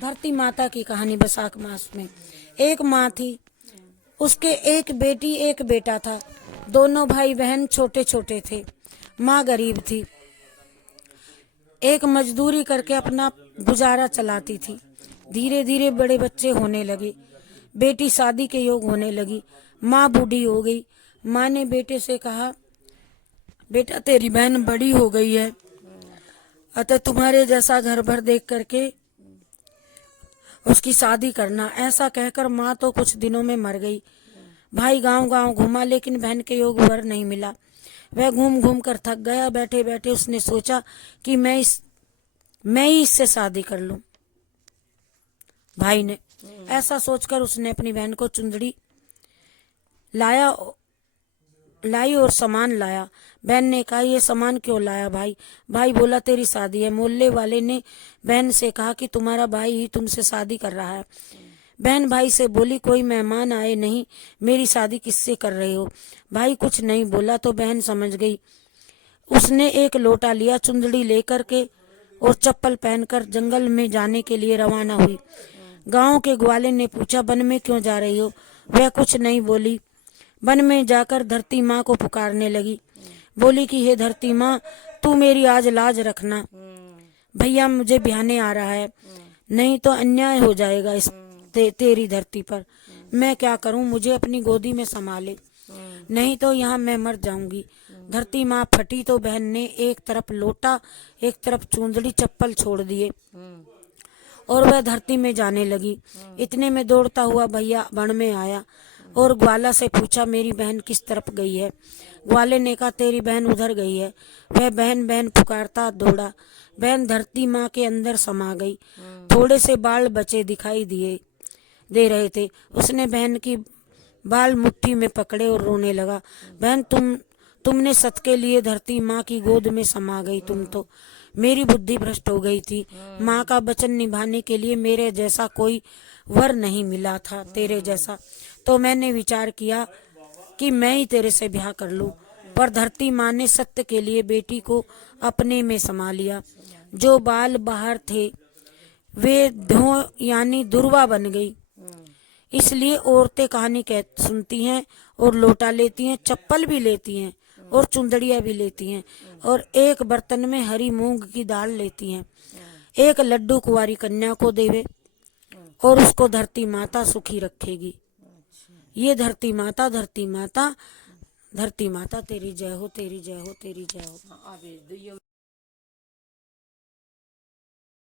धरती माता की कहानी। बैसाख मास में एक माँ थी, उसके एक बेटी एक बेटा था। दोनों भाई बहन छोटे छोटे थे। माँ गरीब थी, एक मजदूरी करके अपना गुजारा चलाती थी। धीरे धीरे बड़े बच्चे होने लगे, बेटी शादी के योग होने लगी। माँ बूढ़ी हो गई। माँ ने बेटे से कहा, बेटा तेरी बहन बड़ी हो गई है, अतः तुम्हारे जैसा घर भर देख करके उसकी शादी करना। ऐसा कहकर माँ तो कुछ दिनों में मर गई। भाई गांव गांव घूमा, लेकिन बहन के योग वर नहीं मिला। वह घूम घूम कर थक गया। बैठे बैठे उसने सोचा कि मैं ही इससे शादी कर लूं। भाई ने ऐसा सोचकर उसने अपनी बहन को चुंदड़ी लाई और सामान लाया। बहन ने कहा, ये सामान क्यों लाया भाई? भाई बोला, तेरी शादी है। मोहल्ले वाले ने बहन से कहा कि तुम्हारा भाई ही तुमसे शादी कर रहा है। बहन भाई से बोली, कोई मेहमान आए नहीं, मेरी शादी किससे कर रहे हो? भाई कुछ नहीं बोला तो बहन समझ गई। उसने एक लोटा लिया, चुंदड़ी लेकर के और चप्पल पहनकर जंगल में जाने के लिए रवाना हुई। गांव के ग्वाले ने पूछा, वन में क्यों जा रही हो? वह कुछ नहीं बोली। वन में जाकर धरती माँ को पुकारने लगी। बोली कि हे धरती माँ, तू मेरी आज लाज रखना। भैया मुझे ब्याहने आ रहा है, नहीं तो अन्याय हो जाएगा इस तेरी धरती पर। मैं क्या करूं? मुझे अपनी गोदी में संभाले, नहीं तो यहाँ मैं मर जाऊंगी। धरती माँ फटी तो बहन ने एक तरफ लोटा, एक तरफ चुंदड़ी चप्पल छोड़ दिए और वह धरती में जाने लगी। इतने में दौड़ता हुआ भैया वन में आया और ग्वाला से पूछा, मेरी बहन किस तरफ गई है? ग्वाले ने कहा, तेरी बहन उधर गई है। वह बहन बहन पुकारता दौड़ा। बहन धरती माँ के अंदर समा गई। थोड़े से बाल बचे दिखाई दे रहे थे। उसने बहन की बाल मुट्ठी में पकड़े और रोने लगा। बहन तुमने सत के लिए धरती माँ की गोद में समा गई। तुम तो मेरी बुद्धि भ्रष्ट हो गई थी। माँ का वचन निभाने के लिए मेरे जैसा कोई वर नहीं मिला था, तेरे जैसा। तो मैंने विचार किया कि मैं ही तेरे से ब्याह कर लूं। पर धरती माँ ने सत्य के लिए बेटी को अपने में समा लिया। जो बाल बाहर थे वे धो यानी दुर्वा बन गई। इसलिए औरतें कहानी सुनती हैं और लोटा लेती हैं, चप्पल भी लेती हैं और चुंदड़ियाँ भी लेती हैं, और एक बर्तन में हरी मूंग की दाल लेती हैं। एक लड्डू कुंवारी कन्या को देवे और उसको धरती माता सुखी रखेगी। ये धरती माता, धरती माता, धरती माता तेरी जय हो, तेरी जय हो, तेरी जय हो।